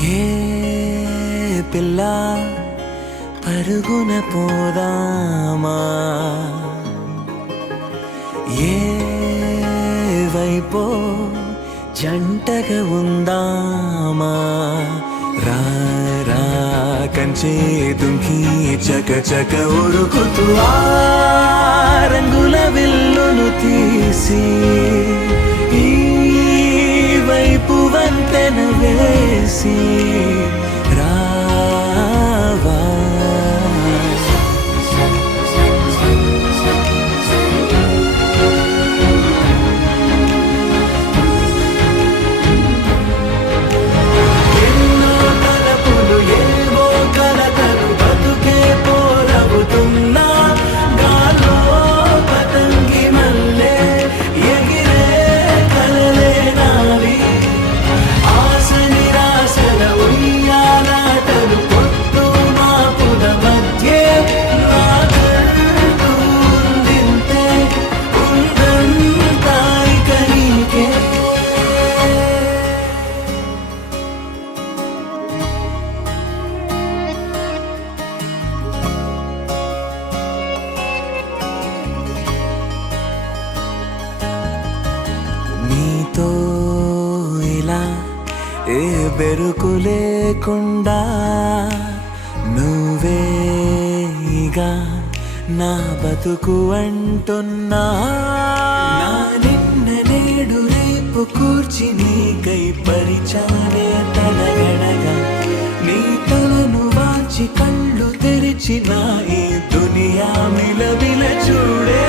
ఏ పిల్ల పరుగున పోదామా, ఏ వైపో జంటగా ఉందామా, రా రా కంచే దుంకి చక చక ఉరుకుతూ ఆ రంగుల విల్లును తీసి ఈ వైపు వంతెన వేసి రావా. ఎన్నో తలపులు ఏవో కలతలు బతుకే పోరవుతున్నా గాలో పతంగి మల్లె ఎగిరే కలలే నావి. ఆశ నిరాశల ఉయ్యాలాటలు పొద్దు మాపుల మధ్యే నాకంటూ ఉందింతే ఉందంతా ఇక నీకే. నీతో ఇలా ఏ బెరుకు లేకుండా నువ్వేగా నా బతుకు అంటున్నా. నా నిన్న నేడు రేపు కూర్చి నీకై పరిచానే తలగడగా, నీ తలను వాచి కళ్ళు తెరిచిన ఈ దునియా మిలమిల చూడే.